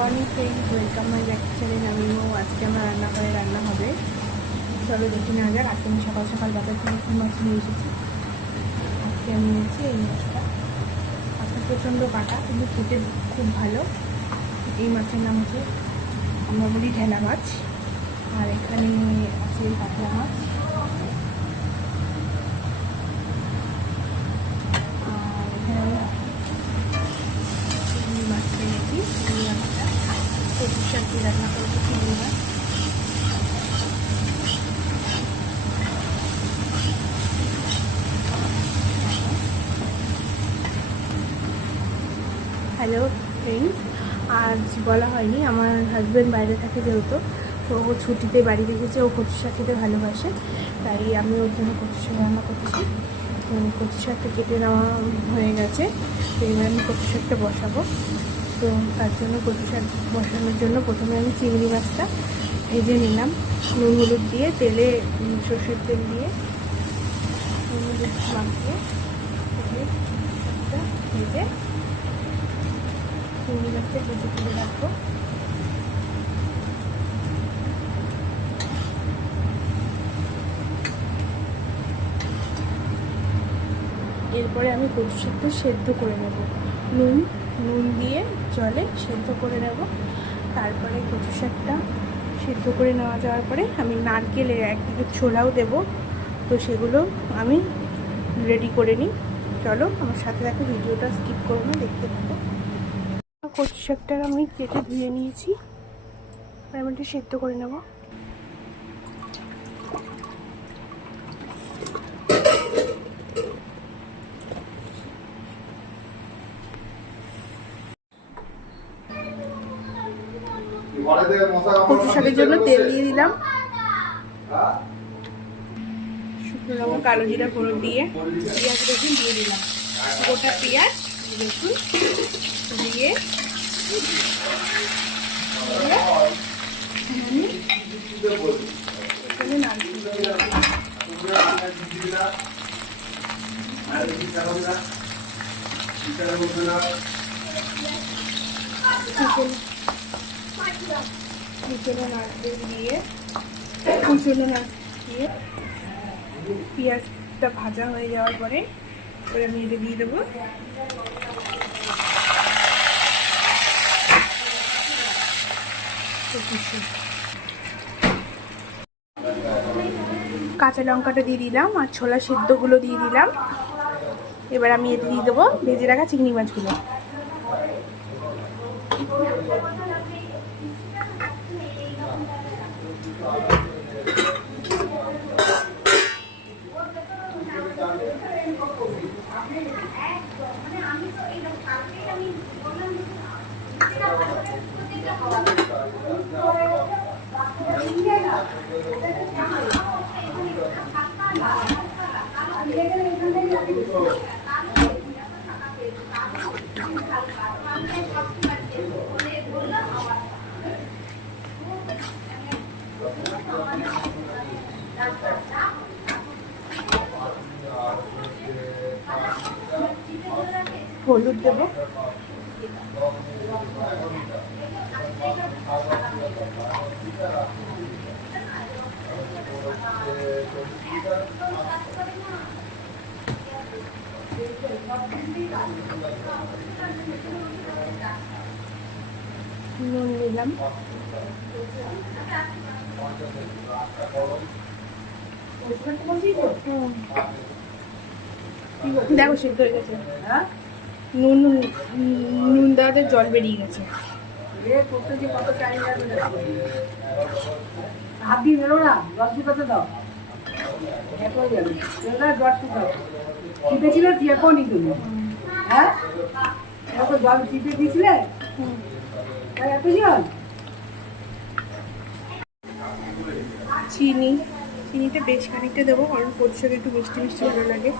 Morning friends, welcome my back to channel. আমিও আজকে আমরা রান্নাঘরে রান্না হবে, চলো দেখে নেওয়া যাক। আজকে আমি সকাল সকাল বাজার থেকে কী মাছ নিয়ে এসেছি। আজকে আমি নিয়েছি এই মাছটা। মাছটা প্রচণ্ড কাটা, কিন্তু খেতে খুব ভালো। এই মাছের নাম হচ্ছে, আমরা বলি ঢেলা মাছ। আর এখানে আছে কাতলা মাছ, আর এখানে চিংড়ি মাছ নিয়েছি। চিংড়ি মাছটা সবজির শাক দিয়ে রান্না করেছি। চিংড়ি মাছ, হ্যালো ফ্রেন্ডস, আজ বলা হয়নি, আমার হাজব্যান্ড বাইরে থাকে যেহেতু, তো ও ছুটিতে বাড়ি রেখেছে। ও কচু শাক খেতে ভালোবাসে, তাই আমি ওর জন্য কচু শাক রান্না করছি। কচু শাকটা কেটে নেওয়া হয়ে গেছে, তো এবার আমি কচু শাকটা বসাবো। তো তার জন্য কচু শাক বসানোর জন্য প্রথমে আমি চিংড়ি মাছটা ভেজে নিলাম নুন হলুদ দিয়ে, তেলে সর্ষের তেল দিয়ে নুন হলুদ মাখিয়ে ভেজে চিংড়ি মাছটা ভেজে তুলে রাখবো। এরপরে আমি কচু শাকটা সেদ্ধ করে নেব, নুন দিয়ে জলে সেদ্ধ করে নেব। তারপরে কচু শাকটা সেদ্ধ করে নেওয়া যাওয়ার পরে আমি নারকেলের একদিকে ছোলাও দেব, তো সেগুলো আমি রেডি করে নিই। চলো আমার সাথে দেখো, ভিডিওটা স্কিপ করো না, দেখতে থাকো। কচু শাকটা আমি কেটে ধুয়ে নিয়েছি, আমি একটু সেদ্ধ করে নেব। কচু শাকের জন্য তেল দিয়ে দিলাম, শুকনো লঙ্কা কালো জিরা ফোড়ন দিয়ে পেঁয়াজ রসুন দিয়ে দিলাম। গোটা পেঁয়াজ রসুন দিয়ে পেঁয়াজটা ভাজা হয়ে যাওয়ার পরে এবার আমি এটা দিয়ে দেবো। কাঁচা লঙ্কাটা দিয়ে দিলাম আর ছোলা সিদ্ধগুলো দিয়ে দিলাম। এবার আমি এতে দিয়ে দেবো ভেজে রাখা চিংড়ি মাছগুলো। হলুদ দেবো, নুন দিলাম, দেখো সিদ্ধ হয়ে গেছে। নুন দেওয়াতে জল বেরিয়ে গেছে। হাত দিয়ে বেরো না, জল শুকাতে দাও। চিপেছিল চেপনি তুমি, হ্যাঁ এত জল চিপে দিয়েছিলে, এত জল। চিনিটা বেশ খানিকটা দেবো, কারণ কচু শাকে একটু মিষ্টি মিষ্টি ভালো লাগে।